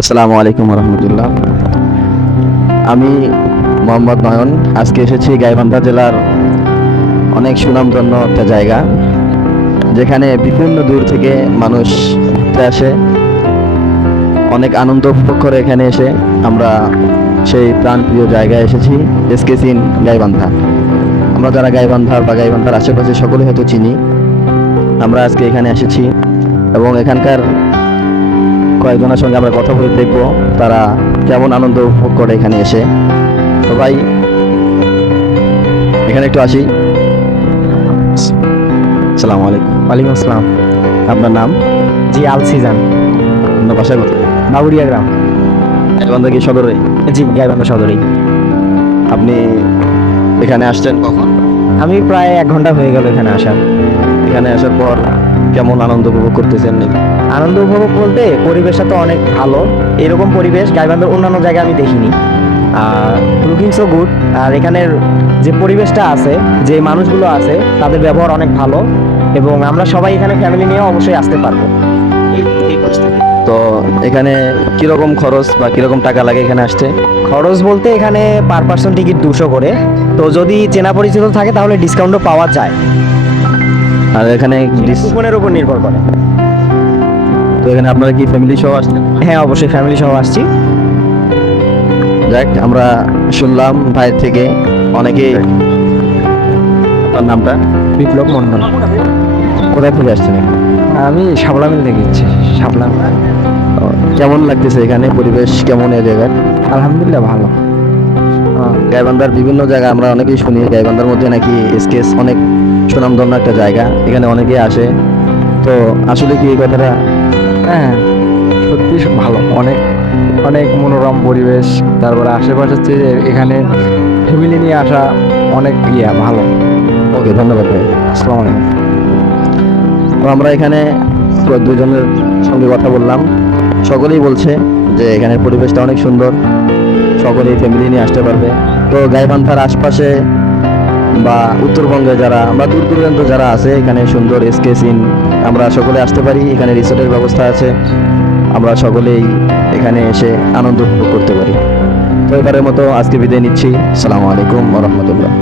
আসসালামু আলাইকুম রহমতুল্লাহ। আমি মোহাম্মদ নয়ন। আজকে এসেছি গাইবান্ধা জেলার অনেক সুনামধন্য একটা জায়গা, যেখানে বিভিন্ন দূর থেকে মানুষ ঘুরতে আসে, অনেক আনন্দ উপভোগ করে। এখানে এসে আমরা সেই প্রাণপ্রিয় জায়গায় এসেছি, এসকেসিন গাইবান্ধা। আমরা যারা গাইবান্ধার বা গাইবান্ধার আশেপাশে সকলে হয়তো চিনি। আমরা আজকে এখানে এসেছি এবং এখানকার কয়েকজনের সঙ্গে আমরা কথা বলে দেখব তারা কেমন আনন্দ উপভোগ করে এখানে এসে। তো ভাই, এখানে একটু আসি। আসসালামু আলাইকুম। ওয়ালাইকুম আসসালাম। আপনার নাম? জি, আলসিজান। আপনার বাসা কোথায়? বাবুড়িয়া গ্রাম। গাইবান্ধা কি সদরে? জি, গাইবান্ধা সদরেই। আপনি এখানে আসছেন কখন? আমি প্রায় 1 ঘন্টা হয়ে গেল এখানে আসার। এখানে আসার পর কেমন আনন্দ উপভোগ করতেছেন? আনন্দ উপভোগ বলতে পরিবেশটা তো অনেক ভালো। এরকম পরিবেশ গাইবান্ধার অন্যান্য জায়গায় আমি দেখিনি। আর লুকিং সো গুড। আর এখানের যে পরিবেশটা আছে, যে মানুষগুলো আছে, তাদের ব্যবহার অনেক ভালো এবং আমরা সবাই এখানে ফ্যামিলি নিয়ে অবশ্যই আসতে পারবো। এই পরিস্থিতি। তো এখানে কিরকম খরচ বা কিরকম টাকা লাগে এখানে আসতে? খরচ বলতে এখানে পার পার্সন টিকিট 200 করে। তো যদি চেনা পরিচিত থাকে তাহলে ডিসকাউন্টও পাওয়া যায়। আর এখানে কুপনের উপর নির্ভর করে। তো এখানে আপনারা কি ফ্যামিলি সহ আসছেন? হ্যাঁ, অবশ্যই ফ্যামিলি সহ আসছি। যাক, আমরা শুনলাম ভাইয়ের থেকে অনেকেই। আপনার নামটা? বিপ্লব মন্ডল। কোথায় থেকে আসছেন? আমি শাপলা মিল থেকে এসেছি। শাপলা। কেমন লাগতেছে এখানে? পরিবেশ কেমন এই জায়গার? আলহামদুলিল্লাহ ভালো। গাইবান্ধার বিভিন্ন জায়গা আমরা অনেকেই শুনি, গাইবান্ধার মধ্যে নাকি এসকেস অনেক সুনামধন্য একটা জায়গা, এখানে অনেকেই আসে। তো আসলে কি এই কথাটা? হ্যাঁ, সত্যি ভালো। অনেক অনেক মনোরম পরিবেশ। তারপরে আশেপাশে হচ্ছে যে এখানে ফ্যামিলি নিয়ে আসা অনেক ভালো। ওকে, ধন্যবাদ ভাই। আসসালামু আলাইকুম। তো আমরা এখানে দুজনের সঙ্গে কথা বললাম, সকলেই বলছে যে এখানের পরিবেশটা অনেক সুন্দর, সকলেই ফ্যামিলি নিয়ে আসতে পারবে। তো গাইবান্ধার আশপাশে বা উত্তরবঙ্গে যারা বা দূর দূরান্ত যারা আছে, এখানে সুন্দর এসকেসিন আমরা সকলে আসতে পারি। এখানে রিসোর্টের ব্যবস্থা আছে, আমরা সকলেই এখানে এসে আনন্দ উপভোগ করতে পারি। তো এবারের মতো আজকে বিদায় নিচ্ছি। আসসালামু আলাইকুম ওয়া রাহমাতুল্লাহ।